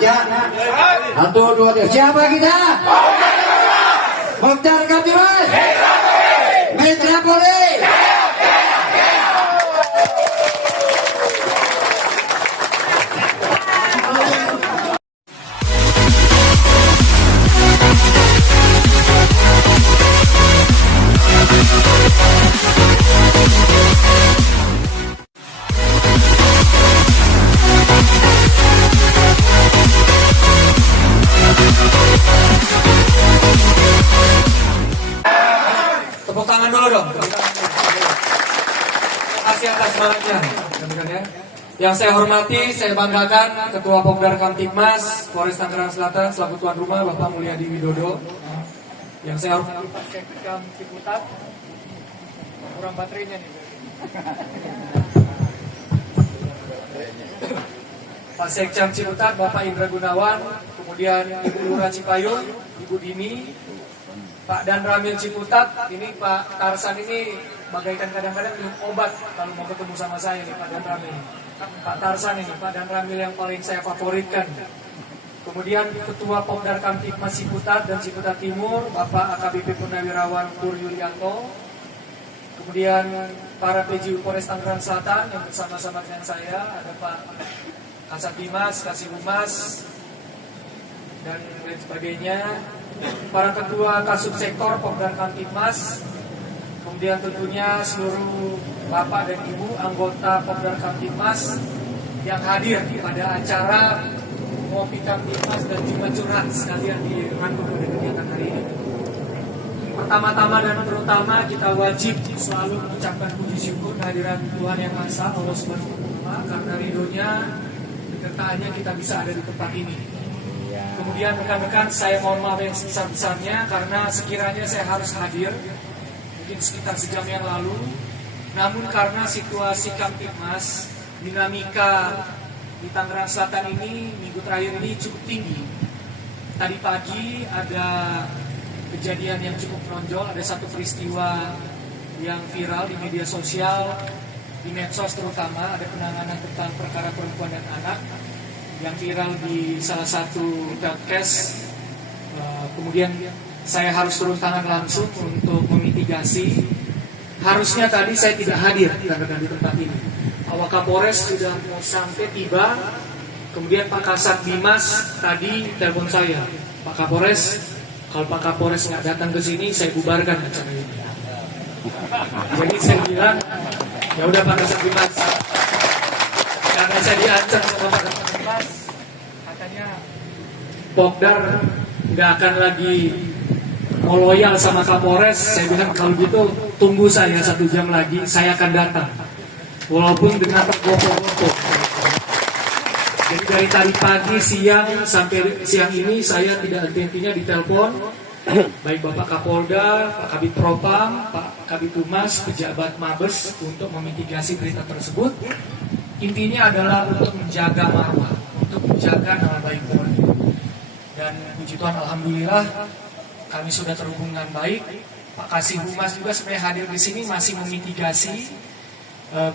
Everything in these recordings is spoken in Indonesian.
Ya. 1, 2, 3. Siapa kita? Mokhtar Kamtibmas. Mitra Polri. Tepuk tangan dulu dong. Terima kasih atas semangatnya. Yang saya hormati, saya banggakan Ketua Pokdar Kamtibmas Polres Tangerang Selatan selaku tuan rumah Bapak Mulyadi Widodo. Yang saya hormati Pak Sekcam Ciputat. Kurang baterainya nih. Pak Sekcam Ciputat, Bapak Indra Gunawan, kemudian Ibu Lurah Cipayung, Ibu Dini, Pak Dan Ramil Ciputat. Ini Pak Tarsan ini bagaikan kadang-kadang minum obat kalau mau ketemu sama saya nih Pak Dan Ramil. Pak Tarsan ini, Pak Dan Ramil yang paling saya favoritkan. Kemudian Ketua Pokdar Kamtibmas Ciputat dan Ciputat Timur, Bapak AKBP Purnawirawan Pur Yulianto. Kemudian para PJU Polres Tangerang Selatan yang bersama-sama dengan saya, ada Pak Kasat Dimas, Kasih Humas, dan lain sebagainya. Para ketua kasub sektor Pokdar Kamtibmas, kemudian tentunya seluruh bapak dan ibu anggota Pokdar Kamtibmas yang hadir pada acara Ngopi Kamtibmas dan juga curhat sekalian di rangkum pada kegiatan hari ini. Pertama-tama dan terutama kita wajib selalu mengucapkan puji syukur kehadiran Tuhan Yang Maha Esa, Allah Subhanahu wa Ta'ala, karena ridhonya kesertaannya kita bisa ada di tempat ini. Kemudian rekan-rekan, saya mohon maaf yang sebesar-besarnya karena sekiranya saya harus hadir mungkin sekitar sejam yang lalu, namun karena situasi Kamtibmas, dinamika di Tangerang Selatan ini minggu terakhir ini cukup tinggi. Tadi pagi ada kejadian yang cukup menonjol, ada satu peristiwa yang viral di media sosial, di medsos terutama, ada penanganan tentang perkara perempuan dan anak yang viral di salah satu podcast. Kemudian saya harus turun tangan langsung untuk memitigasi. Harusnya tadi saya tidak hadir rekan-rekan di tempat ini. Pak Kapolres sudah mau sampai tiba. Kemudian Pak Kasat Dimas tadi telepon saya, Pak Kapolres, kalau Pak Kapolres nggak datang ke sini, saya bubarkan acara ini. Jadi saya bilang, ya udah Pak Kasat Dimas, karena saya diancam sama Pak Kasat Dimas, katanya Pokdar nggak akan lagi mau loyal sama Kapolres. Saya bilang kalau gitu tunggu saya 1 jam lagi, saya akan datang, walaupun dengan tergopoh-gopoh. Jadi dari tadi pagi, siang sampai siang ini saya tidak henti-hentinya ditelepon, baik Bapak Kapolda, Pak Kabid Propam, Pak Kabid Humas, pejabat Mabes untuk memitigasi berita tersebut. Intinya adalah untuk menjaga marwah, untuk menjaga nama baik Polri. Dan puji Tuhan, alhamdulillah kami sudah terhubung dengan baik. Pak Kasih Humas juga sebenarnya hadir di sini masih memitigasi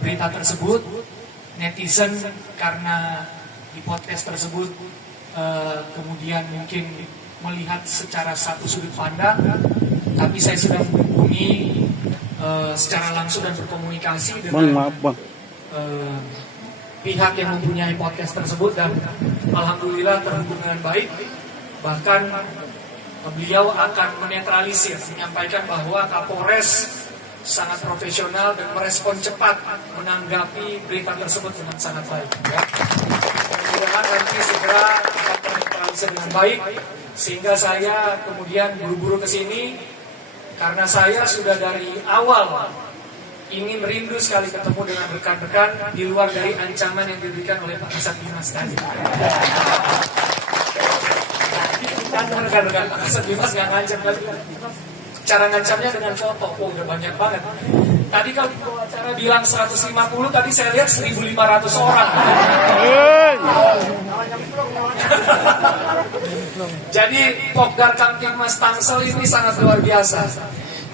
berita tersebut. Netizen karena di podcast tersebut kemudian mungkin melihat secara satu sudut pandang, tapi saya sudah menghubungi secara langsung dan berkomunikasi dengan pihak yang mempunyai podcast tersebut, dan alhamdulillah terhubung dengan baik. Bahkan beliau akan menetralisir, menyampaikan bahwa Kapolres sangat profesional dan merespon cepat menanggapi berita tersebut dengan sangat baik. Ya. Mudah-mudahan nanti segera akan ternetralisir dengan baik, sehingga saya kemudian buru-buru ke sini karena saya sudah dari awal ingin rindu sekali ketemu dengan rekan-rekan di luar dari ancaman yang diberikan oleh Pak Kasat Dimas tadi. Dan rekan-rekan Pak Kasat Dimas nggak ngancam lagi. Cara ngancamnya dengan foto, udah banyak banget. Tadi kalau di acara bilang 150, tadi saya lihat 1.500 orang. Jadi Pokdar Kamtibmas Tangsel ini sangat luar biasa.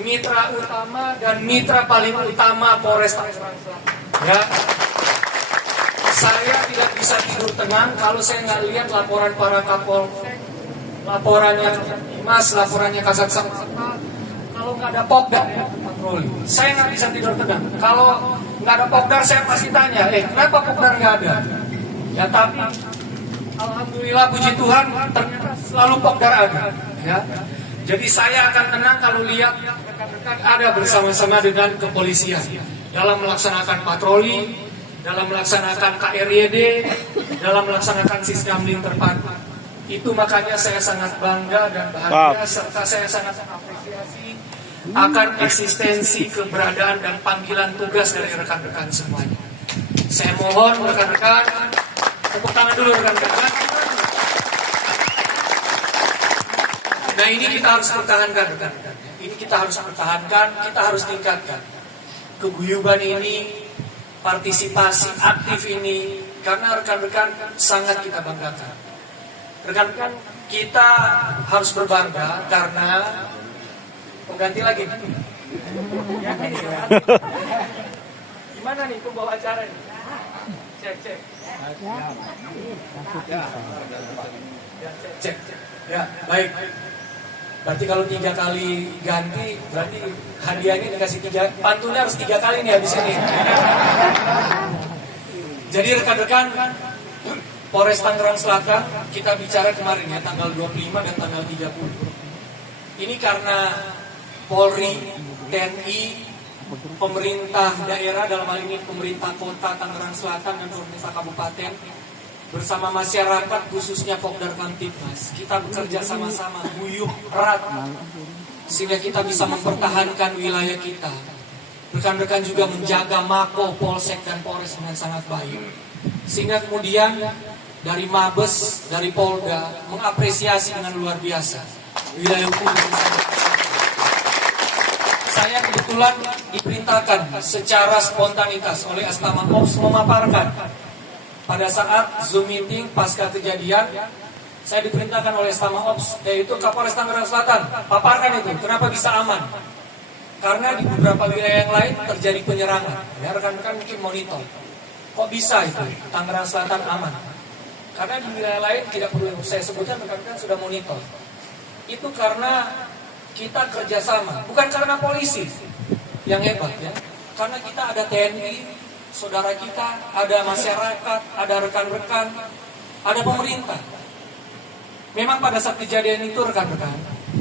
Mitra utama dan mitra paling utama Polres Tangerang Selatan. Ya. Saya tidak bisa tidur tenang kalau saya nggak lihat laporan para Kapolsek, laporannya Mas, laporannya Kasat Samapta. Kalau nggak ada Pokdar patroli, saya nggak bisa tidur tenang. Kalau nggak ada Pokdar, saya pasti tanya, kenapa Pokdar nggak ada? Ya tapi alhamdulillah puji Tuhan ternyata selalu Pokdar ada. Ya, jadi saya akan tenang kalau lihat rekan-rekan ada bersama-sama dengan kepolisian dalam melaksanakan patroli, dalam melaksanakan KRYD, dalam melaksanakan Siskamling terpadu. Itu makanya saya sangat bangga dan bahagia, serta saya sangat mengapresiasi akan eksistensi, keberadaan, dan panggilan tugas dari rekan-rekan semuanya. Saya mohon rekan-rekan, tepuk tangan dulu rekan-rekan. Nah ini kita harus pertahankan rekan-rekan. Ini kita harus pertahankan, kita harus tingkatkan. Keguyuban ini, partisipasi aktif ini, karena rekan-rekan sangat kita banggakan. Rekan-rekan kita harus berbangga karena ganti lagi. Gimana nih pembawa acara nih? Cek. Cek. Ya, baik. Berarti kalau 3 kali ganti, berarti hadiahnya dikasih 3, pantunnya harus 3 kali nih habis ini. Jadi rekan-rekan, Polres Tangerang Selatan, kita bicara kemarin ya, tanggal 25 dan tanggal 30. Ini karena Polri, TNI, pemerintah daerah, dalam hal ini pemerintah kota Tangerang Selatan dan pemerintah kabupaten, bersama masyarakat khususnya Pokdar Kamtibmas, kita bekerja sama-sama, guyup erat, sehingga kita bisa mempertahankan wilayah kita. Rekan-rekan juga menjaga Mako, Polsek, dan Polres dengan sangat baik. Sehingga kemudian dari Mabes, dari Polda, mengapresiasi dengan luar biasa wilayah hukum yang sangat. Saya kebetulan diperintahkan secara spontanitas oleh Astama Ops memaparkan pada saat Zoom meeting pasca kejadian. Saya diperintahkan oleh Astama Ops, yaitu Kapolres Tangerang Selatan, paparkan itu, kenapa bisa aman. Karena di beberapa wilayah yang lain terjadi penyerangan. Ya, rekan-rekan mungkin monitor. Kok bisa itu Tangerang Selatan aman? Karena di wilayah lain tidak perlu saya sebutkan, rekan-rekan sudah monitor. Itu karena kita kerjasama, bukan karena polisi yang hebat ya. Karena kita ada TNI, saudara kita, ada masyarakat, ada rekan-rekan, ada pemerintah. Memang pada saat kejadian itu rekan-rekan,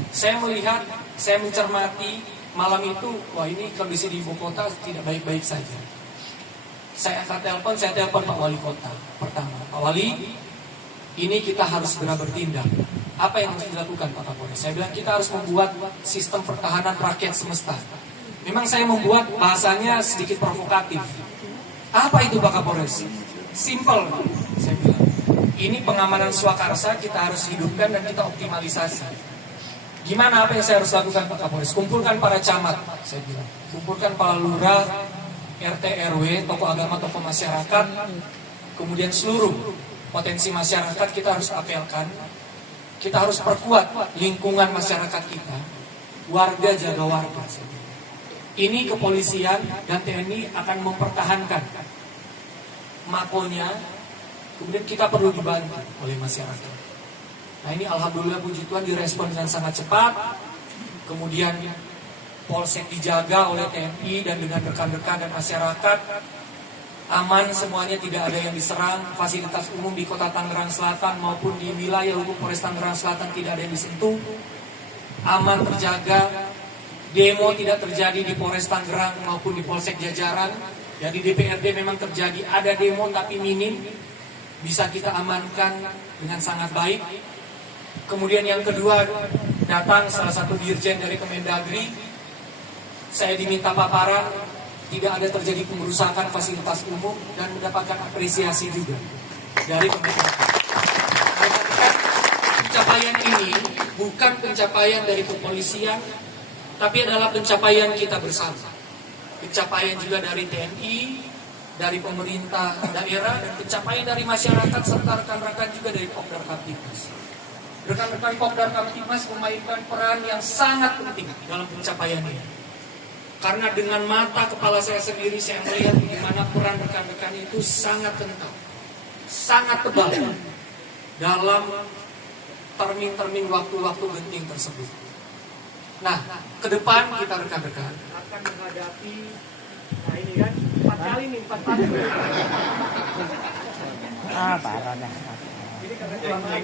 saya melihat, saya mencermati malam itu, wah ini kondisi di ibu kota tidak baik-baik saja. Saya telepon Pak Wali Kota. Pertama, Pak Wali, ini kita harus segera bertindak. Apa yang harus dilakukan Pak Kapolres? Saya bilang kita harus membuat sistem pertahanan rakyat semesta. Memang saya membuat bahasanya sedikit provokatif. Apa itu Pak Kapolres? Simple, saya bilang. Ini pengamanan swakarsa kita harus hidupkan dan kita optimalisasi. Gimana apa yang saya harus lakukan Pak Kapolres? Kumpulkan para camat, saya bilang. Kumpulkan para lurah, RT, RW, tokoh agama, tokoh masyarakat. Kemudian seluruh potensi masyarakat kita harus apelkan. Kita harus perkuat lingkungan masyarakat kita. Warga jaga warga. Ini kepolisian dan TNI akan mempertahankan makonya. Kemudian kita perlu dibantu oleh masyarakat. Nah ini alhamdulillah puji Tuhan direspon dengan sangat cepat. Kemudian Polsek dijaga oleh TNI dan dengan rekan-rekan dan masyarakat. Aman semuanya, tidak ada yang diserang. Fasilitas umum di kota Tangerang Selatan maupun di wilayah hukum Polres Tangerang Selatan tidak ada yang disentuh. Aman terjaga. Demo tidak terjadi di Polres Tangerang maupun di Polsek jajaran. Jadi DPRD memang terjadi, ada demo tapi minim. Bisa kita amankan dengan sangat baik. Kemudian yang kedua, datang salah satu dirjen dari Kemendagri. Saya diminta paparan, tidak ada terjadi pengerusakan fasilitas umum dan mendapatkan apresiasi juga dari pemerintah. Pencapaian ini bukan pencapaian dari kepolisian, tapi adalah pencapaian kita bersama. Pencapaian juga dari TNI, dari pemerintah daerah, dan pencapaian dari masyarakat serta rekan-rekan juga dari Pokdar Kamtibmas. Rekan-rekan Pokdar Kamtibmas memainkan peran yang sangat penting dalam pencapaian ini. Karena dengan mata kepala saya sendiri, saya melihat bagaimana peran rekan-rekan itu sangat kental. sangat tebal dalam termin-termin waktu-waktu genting tersebut. Nah, ke depan kita rekan-rekan akan menghadapi, nah ini kan 4 kali nih, 4 kali. Parah dah. Ini karena kelamaan.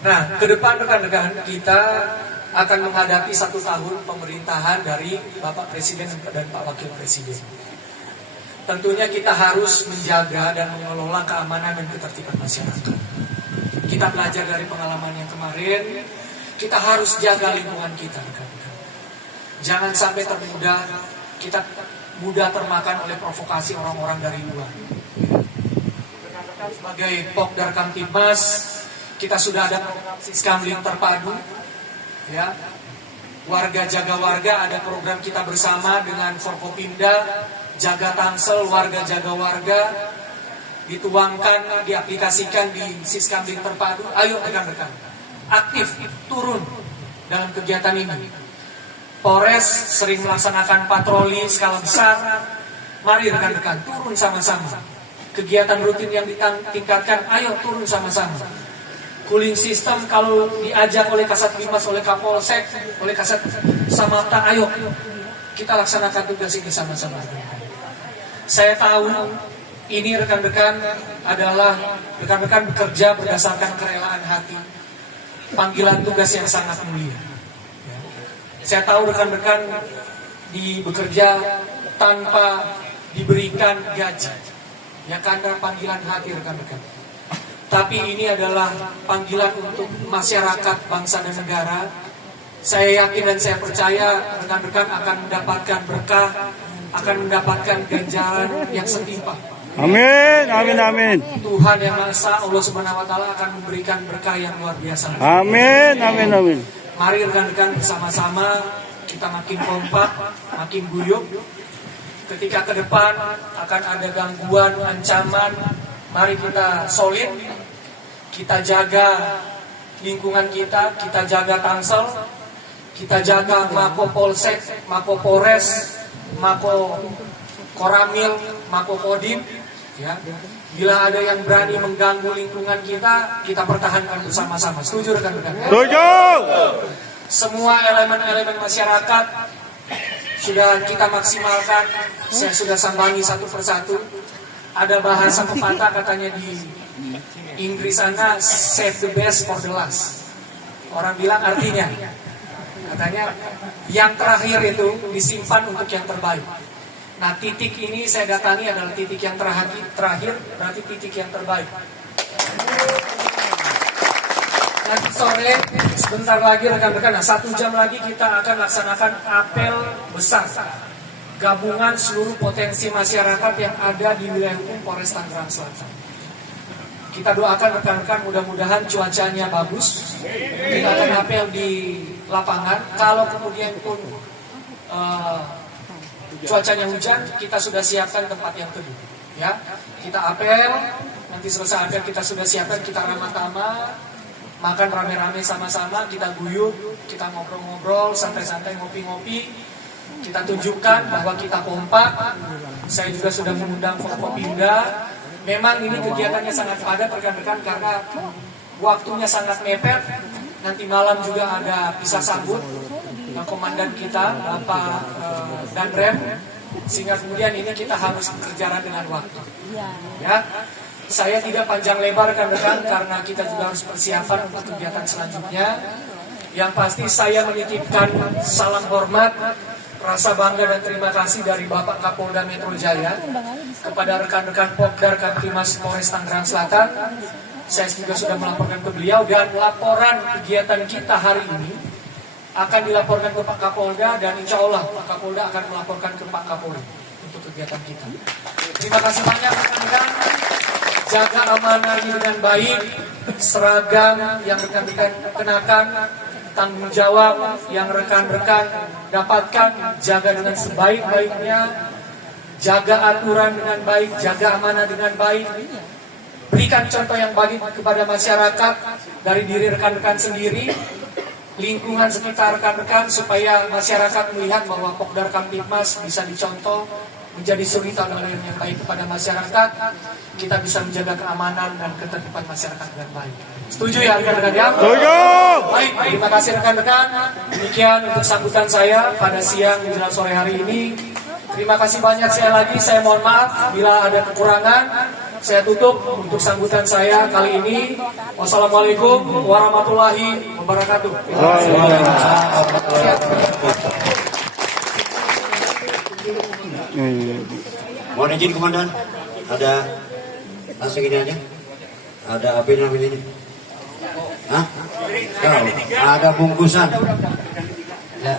Nah, ke depan rekan-rekan kita akan menghadapi 1 tahun pemerintahan dari Bapak Presiden dan Pak Wakil Presiden. Tentunya kita harus menjaga dan mengelola keamanan dan ketertiban masyarakat. Kita belajar dari pengalaman yang kemarin, kita harus jaga lingkungan kita, rekan-rekan. Jangan sampai kita mudah termakan oleh provokasi orang-orang dari luar. Rekan-rekan, sebagai Pokdar Kamtibmas, kita sudah ada program Siskamling terpadu, ya. Warga jaga warga, ada program kita bersama dengan Forkopimda, jaga Tangsel, warga jaga warga, dituangkan, diaplikasikan di Siskamling terpadu. Ayo rekan-rekan, aktif turun dalam kegiatan ini. Polres sering melaksanakan patroli skala besar. Mari rekan-rekan turun sama-sama. Kegiatan rutin yang ditingkatkan, ayo turun sama-sama. Cooling system kalau diajak oleh Kasat Bimas, oleh Kapolsek, oleh Kasat Samapta, ayo kita laksanakan tugas ini sama-sama. Saya tahu ini rekan-rekan adalah rekan-rekan bekerja berdasarkan kerelaan hati, panggilan tugas yang sangat mulia. Saya tahu rekan-rekan bekerja tanpa diberikan gaji, ya karena panggilan hati rekan-rekan. Tapi ini adalah panggilan untuk masyarakat, bangsa dan negara. Saya yakin dan saya percaya rekan-rekan akan mendapatkan berkah, akan mendapatkan ganjaran yang setimpal. Amin, amin, amin. Tuhan yang Maha Esa, Allah Subhanahu wa Ta'ala akan memberikan berkah yang luar biasa. Amin, amin, amin. Mari rekan-rekan bersama-sama kita makin kompak, makin guyup. Ketika ke depan akan ada gangguan, ancaman, mari kita solid, kita jaga lingkungan kita jaga Tangsel, kita jaga Mako Polsek, Mako Polres, Mako Koramil, Mako Kodim, ya. Bila ada yang berani mengganggu lingkungan kita pertahankan bersama-sama. Setuju rekan-rekan? Setuju. Semua elemen-elemen masyarakat sudah kita maksimalkan. Saya sudah sambangi satu persatu. Ada bahasa pepatah katanya di Inggris sana, save the best for the last. Orang bilang artinya, katanya yang terakhir itu disimpan untuk yang terbaik. Nah, titik ini saya datangi adalah titik yang terakhir, berarti titik yang terbaik. Nanti sore, sebentar lagi rekan-rekan, 1 jam lagi kita akan laksanakan apel besar gabungan seluruh potensi masyarakat yang ada di wilayah hukum Polres Tangerang Selatan. Kita doakan rekan-rekan mudah-mudahan cuacanya bagus. Kita akan apel di lapangan. Kalau kemudian pun cuacanya hujan, kita sudah siapkan tempat yang teduh. Ya, kita apel. Nanti selesai apel kita sudah siapkan, kita ramah-tamah, makan rame-rame sama-sama, kita guyup, kita ngobrol-ngobrol, santai-santai, ngopi-ngopi. Kita tunjukkan bahwa kita kompak. Saya juga sudah mengundang Forkopimda. Memang ini kegiatannya sangat padat rekan-rekan karena waktunya sangat mepet. Nanti malam juga ada pisah sambut komandan kita Bapak Danrem, sehingga kemudian ini kita harus berjalan dengan waktu. Ya, saya tidak panjang lebar rekan-rekan karena kita juga harus persiapan untuk kegiatan selanjutnya. Yang pasti saya menitipkan salam hormat, rasa bangga dan terima kasih dari Bapak Kapolda Metro Jaya kepada rekan-rekan Pokdar Kamtibmas Polres Tangerang Selatan. Saya juga sudah melaporkan ke beliau dan laporan kegiatan kita hari ini akan dilaporkan ke Pak Kapolda dan insya Allah Pak Kapolda akan melaporkan ke Pak Kapolri untuk kegiatan kita. Terima kasih banyak rekan-rekan. Jaga amanah ini dengan baik, seragam yang rekan-rekan kenakan, tanggung jawab yang rekan-rekan dapatkan, jaga dengan sebaik-baiknya, jaga aturan dengan baik, jaga amanah dengan baik, berikan contoh yang baik kepada masyarakat dari diri rekan-rekan sendiri, lingkungan sekitar rekan-rekan supaya masyarakat melihat bahwa Pokdar Kamtipmas bisa dicontoh menjadi suri tauladan yang baik kepada masyarakat. Kita bisa menjaga keamanan dan ketertiban masyarakat dengan baik. Setuju ya rekan-rekan ya? Setuju. Baik, terima kasih rekan-rekan. Demikian untuk sambutan saya pada siang menjelang sore hari ini. Terima kasih banyak sekali lagi. Saya mohon maaf bila ada kekurangan. Saya tutup untuk sambutan saya kali ini. Wassalamualaikum warahmatullahi wabarakatuh. Mohon izin komandan, ada langsung ini aja. Ada apa namanya ini? Hah? Oh, ada bungkusan. Ya.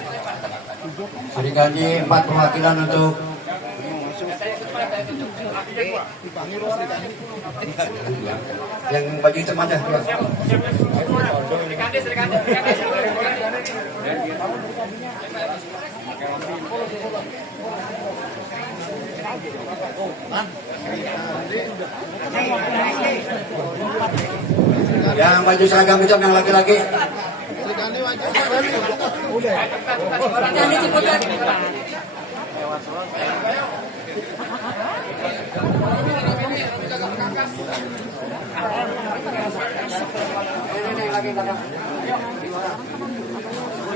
Berikan 4 perwakilan untuk yang baju hitam ada. Ya. Yang baju seragam hitam yang laki-laki.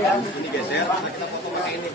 Ini geser, kita foto pakai ini.